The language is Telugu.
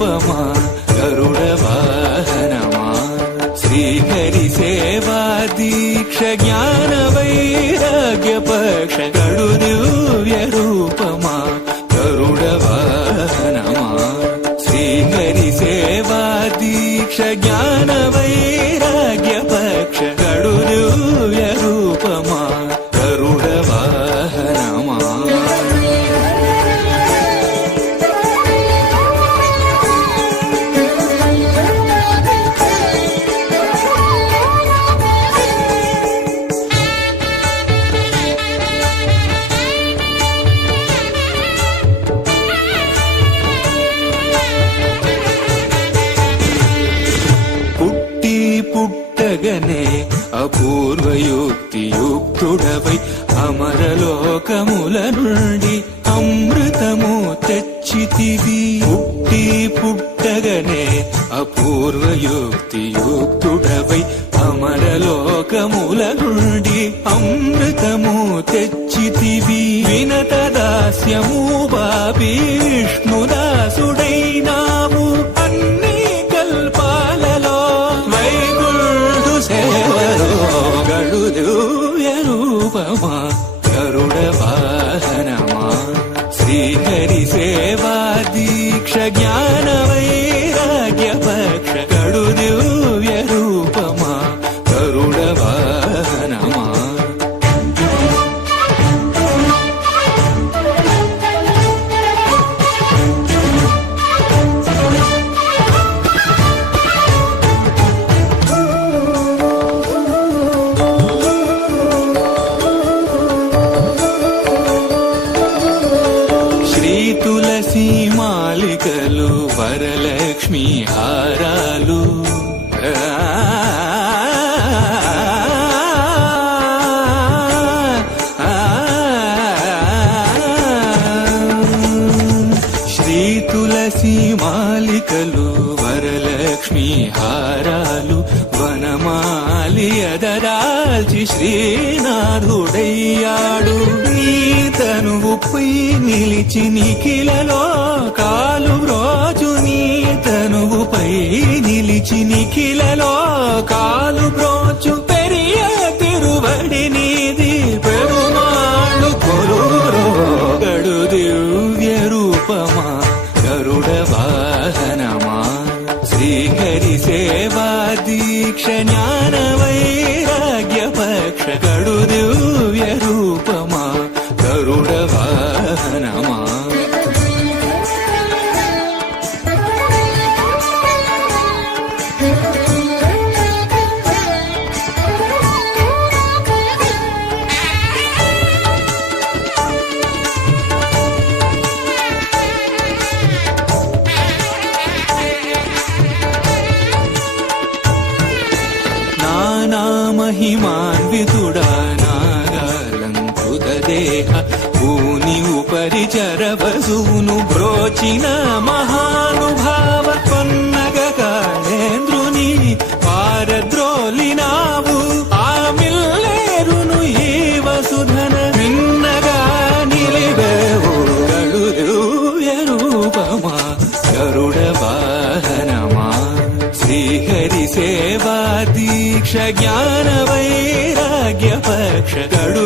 రూపమా గరుడ వాహనమా శ్రీహరి సేవా దీక్ష జ్ఞాన వైరాగ్య పక్ష గడు దివ్య రూపమా గరుడ వాహనమా శ్రీహరి సేవా దీక్ష జ్ఞాన వైరాగ్య పక్ష గడు దివ్య రూపమా గరుడ వాహనమా పుట్టగనే అపూర్వయుక్తియుక్తుడవై అమరలోకముల నుండి అమృతము తెచ్చితివి పుట్టగనే అపూర్వయుక్తియుక్తుడవై అమరలోకముల నుండి అమృతము తెచ్చితివి వినత దాస్యము బాబి విష్ణుదాసుడైనావు అన్ని కల్పాలలో వైకుంఠు సేవలో గడు దివ్య రూపమా గరుడ వాహనమా శ్రీహరి సేవా దీక్ష జ్ఞాన వైరాగ్య పక్ష గడు దివ్య రూపమా గరుడ వాహనమా తులసి మాలికలు వరలక్ష్మి హారాలు శ్రీ తులసి మాలికలు వరలక్ష్మి హారాలు వనమాలి అదరాల్చి శ్రీనాథుడయ్యాడు నీ తనువుపై నిలిచి నిఖిలలో కాలు బ్రోచు నీ తనువుపై నిలిచి నిఖిలలో కాలు బ్రోచు పెరియ తిరువడి నీది పెరుమాళ్ళు కొలురో గడు దివ్య రూపమా గరుడ వాహనమా శ్రీహరి సేవా దీక్ష జ్ఞాన వైరాగ్య పక్ష గడు దివ్య రూపమా గరుడ వాహనమా మహిమాన్వితుడా నాగాలంకృత దేహ భూని ఉపరి చరవసూను బ్రోచిన మహానుభావ పన్నగ కాళేంద్రుని పారద్రోలినావు ఆమిల్లేరును ఈ వసుధన నిన్నగా నిలివేవు గడు దివ్య రూపమా గరుడ వాహనమా శ్రీహరి సేవా దీక్ష జ్ఞాన వైరాగ్య పక్ష గడు